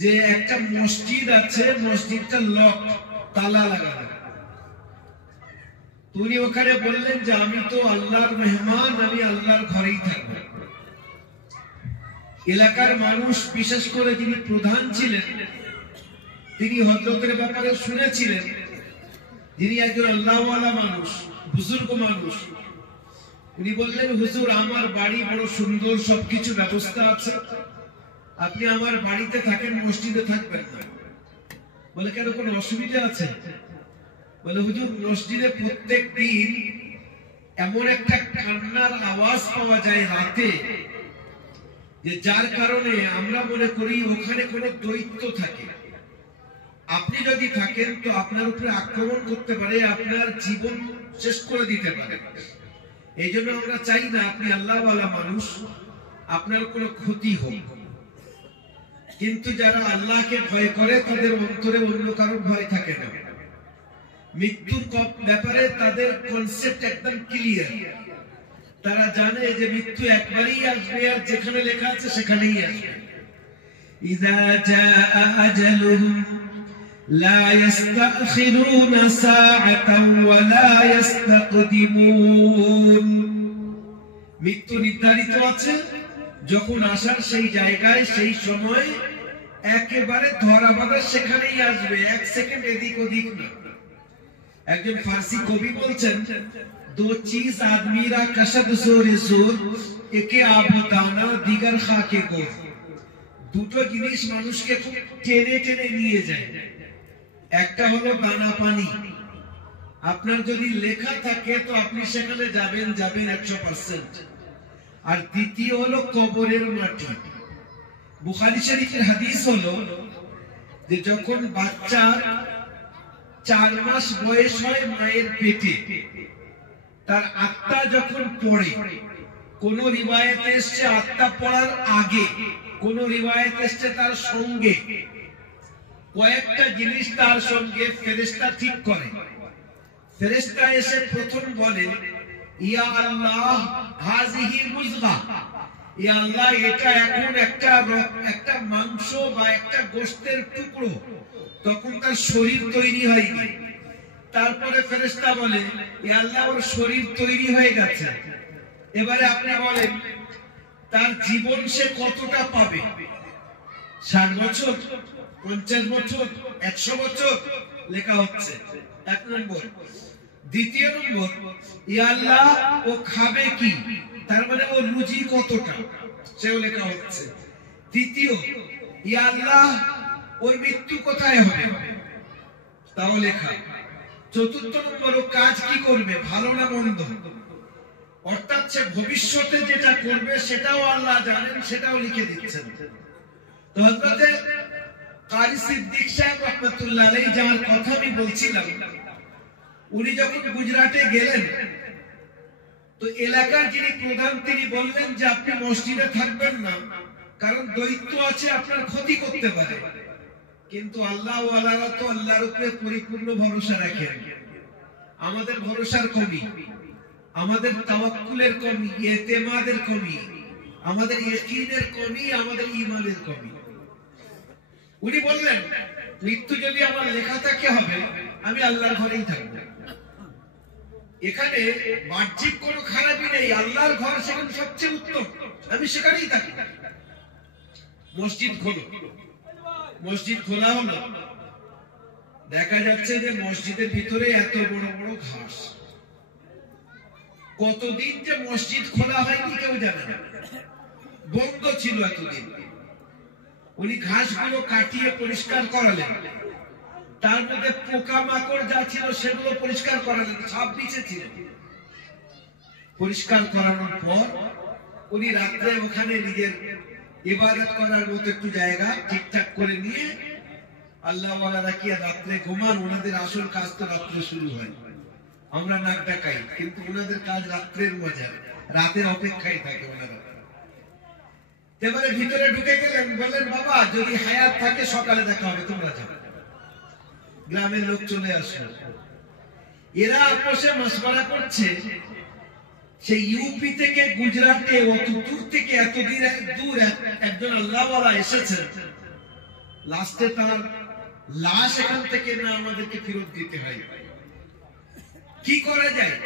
যে একটা মসজিদ আছে, মসজিদটা লক, তালা লাগানো। উনি ওখানে বললেন যে আমি তো আল্লাহর মেহমান, আমি আল্লাহর ঘরেই থাকবো। এলাকার মানুষ, বিশেষ করে যিনি প্রধান ছিলেন, তিনি হযরতের ব্যাপারে শুনেছিলেন, যিনি একজন আল্লাহওয়ালা মানুষ, বুজুর্গ মানুষ। উনি বললেন, হুজুর আমার বাড়ি বড় সুন্দর, সবকিছু ব্যবস্থা আছে, আপনি আমার বাড়িতে থাকেন, মসজিদে থাকবেন না। বলে, কেন কোনো অসুবিধা আছে? বলে, হুজুর মসজিদে প্রত্যেক দিন এমন একটা কান্নার আওয়াজ পাওয়া যায় রাতে, যে যার কারণে আমরা মনে করি ওখানে কোনো দৈত্য থাকে। আপনি যদি থাকেন তো আপনার উপরে আক্রমণ করতে পারে, আপনার জীবন শেষ করে দিতে পারে। এই জন্য আমরা চাই না আপনি আল্লাহওয়ালা মানুষ, আপনার কোনো ক্ষতি হোক। কিন্তু যারা আল্লাহকে ভয় করে তাদের অন্তরে অন্য কারোর ভয় থাকে না। মৃত্যুর ব্যাপারে তাদের কনসেপ্ট একদম ক্লিয়ার। তারা জানে যে মৃত্যু একবারই আসবে, আর যেখানে লেখা আছে সেখানেই আসবে। ইযা জাআ আজালুহুম লা ইস্তাখিরুনা সাআতান ওয়া লা ইস্তাকদিমুন। মৃত্যু নির্ধারিত আছে, যখন আসার সেই জায়গায় সেই সময় একেবারে ধরা বাঁধা সেখানেই আসবে, এক সেকেন্ড এদিক ওদিক না। একজন ফার্সি কবি বলছেন, দো চিজ আদমিরা কশদ জোরে জোর, একে আবদানা দিগার খাকে গোর। দুটো জিনিস মানুষকে খুব টেনে টেনে নিয়ে যায়। একটা হলো দানা পানি, আপনার যদি লেখা থাকে তো আপনি সেখানে যাবেন 100%। আর দ্বিতীয় হলো কবরের মাটি। বুখারী শরীফের হাদিস হলো যে যখন বাচ্চা 4 মাস বয়স হয় মায়ের পেটে, তার আত্মা যখন পড়ে, কোন রিওয়ায়েতে এসেছে আত্মা পড়ার আগে, কোন রিওয়ায়েতে এসেছে তার সঙ্গে, কয়েকটা জিনিস তার সঙ্গে ফেরেশতা ঠিক করে। ফেরেশতা এসে প্রথম বলে, ইয়া আল্লাহ হাযিহি মুযগা, ইয়া আল্লাহ এটা এখন একটা মাংস বা একটা গোশতের টুকরো। তখন তার শরীর তৈরি হয়নি। তারপরে ফেরেশতা বলে, ইয়া আল্লাহ ওর শরীর তৈরি হয়ে গেছে, এবারে আপনি বলেন তার জীবন সে কতটা পাবে, 60 বছর, 50 বছর, 100 বছর, লেখা হচ্ছে। এক নম্বর। দ্বিতীয় নম্বর, ইয়া আল্লাহ ও খাবে কি, তার মানে ওর রুজি কতটা, সেও লেখা হচ্ছে। তৃতীয়, ইয়া আল্লাহ ওর মৃত্যু কোথায় হবে, তাও লেখা। চতুর্থ নম্বর, ও কাজ কি করবে, ভালো না মন্দ, অর্থাৎ সে ভবিষ্যতে যেটা করবে সেটাও আল্লাহ জানেন, সেটাও লিখে দিচ্ছেন। তো হযরতে কারি সিদ্দিক সাহেব রাহমাতুল্লাহ আলাইহি, যার কথা আমি বলছিলাম, উনি যখন গুজরাটে গেলেন তো এলাকার যিনি প্রধান তিনি বললেন যে আপনি মসজিদে থাকবেন না, কারণ দৈত্য আছে, আপনার ক্ষতি করতে পারে। কিন্তু আল্লাহ ওয়ালারা তো আল্লাহর উপরে পরিপূর্ণ ভরসা রাখেন। আমাদের ভরসার কমি, আমাদের তাওয়াক্কুলের কমি, ইতিমাদের কমি, আমাদের ইয়াকিনের কমি, আমাদের ঈমানের কমি। উনি বললেন, মৃত্যু যদি আমার লেখা থাকে হবে, আমি আল্লাহর ঘরেই থাকবো। এখানে বাহ্যিক কোনো খারাপই নেই, আল্লাহর ঘর সেখানে সবচেয়ে উত্তম, আমি সেখানেই থাকি। মসজিদ খোলো। মসজিদ খোলা হলো, দেখা যাচ্ছে যে মসজিদের ভিতরে এত বড় বড় ঘাস। কতদিন যে মসজিদ খোলা হয়নি কেউ জানে না, বন্ধ ছিল এতদিন। উনি ঘাসগুলো কাটিয়ে পরিষ্কার করালেন, তার মধ্যে পোকা মাকড় যা ছিল সেগুলো পরিষ্কার করালেন, সব বিছে ছিল। পরিষ্কার করানোর পর উনি রাত্রে ওখানে নিজের ইবাদত করার মতো একটু জায়গা ঠিকঠাক করে নিয়ে, আল্লাহ ওয়ালারা কি রাত্রে ঘুমান, ওনাদের আসল কাজ তো রাত্রে শুরু হয়। আমরা নাক ডাকাই, কিন্তু ওনাদের কাজ রাত্রের মজা, রাতের অপেক্ষায় থাকে ওনারা। এবারে ভিতরে ঢুকে গেলেন, বললেন বাবা যদি হায়াত থাকে সকালে দেখা হবে, তোমরা যাও। গ্রামের লোক চলে আসলো, এরা আপসে মশওয়ারা করছে। সেই ইউপি থেকে গুজরাটে অত দূর থেকে এত দূর একজন আল্লাহওয়ালা এসেছেন, লাস্টে তার লাশ এখান থেকে না আমাদেরকে ফেরত দিতে হয়। কি করা যায়?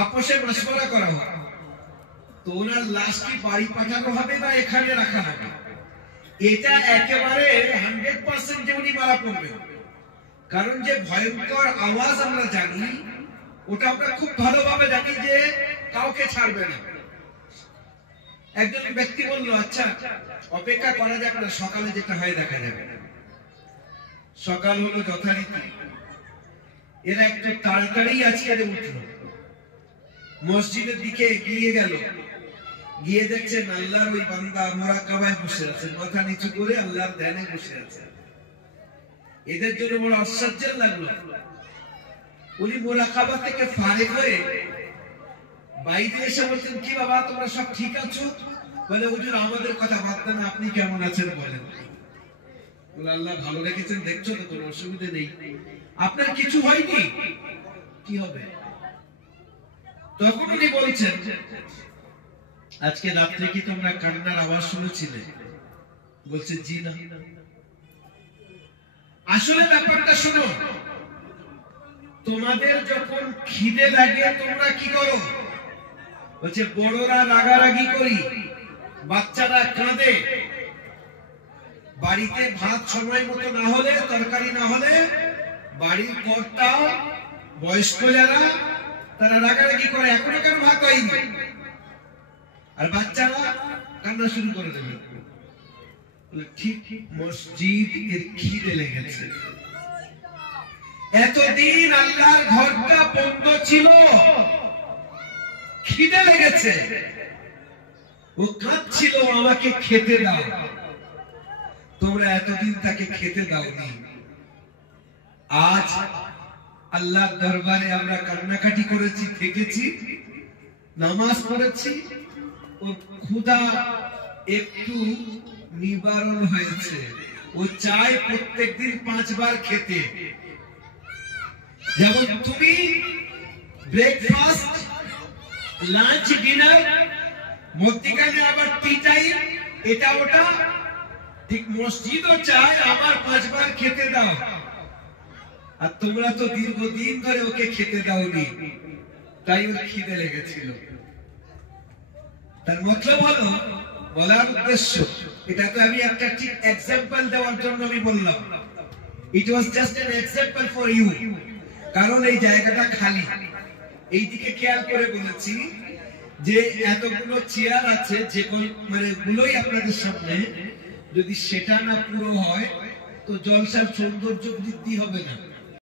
আপোষে মশওয়ারা করা হয়, তো ওনার লাশ কি বাড়ি পাঠানো হবে না এখানে রাখা হবে? এটা একেবারে 100% যে উনি মারা পড়বেন, কারণ যে ভয়ঙ্কর আওয়াজ আমরা জানি, ওটা আমরা খুব ভালোভাবে জানি যে কাউকে ছাড়বে না। একজন ব্যক্তি বলল, আচ্ছা অপেক্ষা করা যাক না, সকালে যেটা হয় দেখা যাবে। সকাল হলো যথারীতি, এরা একটু তাড়াতাড়ি আজকে উঠল, মসজিদের দিকে এগিয়ে গেল, গিয়ে দেখছেন আল্লাহর ওই বান্দা মুরাকাবায় বসে আছে, মাথা নিচু করে আল্লাহর ধ্যানে বসে আছে। এদের জন্য বড় আশ্চর্য লাগলো। উনি মুরাকাবা থেকে ফারেক হয়ে বাইরে এসে বলছেন, কি বাবা তোমরা সব ঠিক আছো? বলে, হুজুর আমাদের কথা বাদ দেন, আপনি কেমন আছেন বলেন। বলে, আল্লাহ ভালো রেখেছেন, দেখছো তো কোনো অসুবিধা নেই, আপনার কিছু হয়নি, কি হবে? তখন উনি বলছেন, আজকে রাত্রে কি তোমরা কান্নার আওয়াজ শুনেছিলে? বলছে, জি না। আসলে ব্যাপারটা শোনো, তোমাদের যখন খিদে লাগে তোমরা কি করো? বলছে, বড়রা রাগারাগি করি, বাচ্চারা কাঁদে, বাড়িতে ভাত সময় মতো না হলে, তরকারি না হলে, বাড়ির কর্তা বয়স্ক যারা তারা রাগারাগি করে, এখনো কেন ভাত হয়নি? আর বাচ্চারা কান্না শুরু করে দেবে। ঠিক মসজিদ এর খিদে লেগেছে। এতদিন আল্লাহর ঘরটা বন্ধ ছিল, খিদে লেগেছে, ও কাঁদছিল, আমাকে খেতে দাও। তোমরা এতদিন তাকে খেতে দাওনি। আজ আল্লাহর দরবারে আমরা কান্নাকাটি করেছি, থেকেছি, নামাজ পড়েছি, ও ক্ষুধা একটু নিবারণ হয়েছে। ও চায় প্রত্যেকদিন 5 বার খেতে। যেমন তুমি ব্রেকফাস্ট, লাঞ্চ, ডিনার, মধ্যিখানে আবার টি টাইম, এটা ওটা, ঠিক মসজিদও চায় আমার 5 বার খেতে দাও। আর তোমরা তো দীর্ঘদিন ধরে ওকে খেতে দাওনি, তাই ওর খিদে লেগেছিল। তার মতলব হলো, বলার উদ্দেশ্য, এটা তো আমি একটা ঠিক এক্সাম্পল দেওয়ার জন্য আমি বললাম, it was just an example for you. কারণ এই জায়গাটা খালি, এই দিকে খেয়াল করে বলেছি যে এতগুলো চেয়ার আছে, যে মানে গুলোই আপনাদের সামনে, যদি সেটা না পুরো হয় তো জলসার সৌন্দর্য বৃদ্ধি হবে না।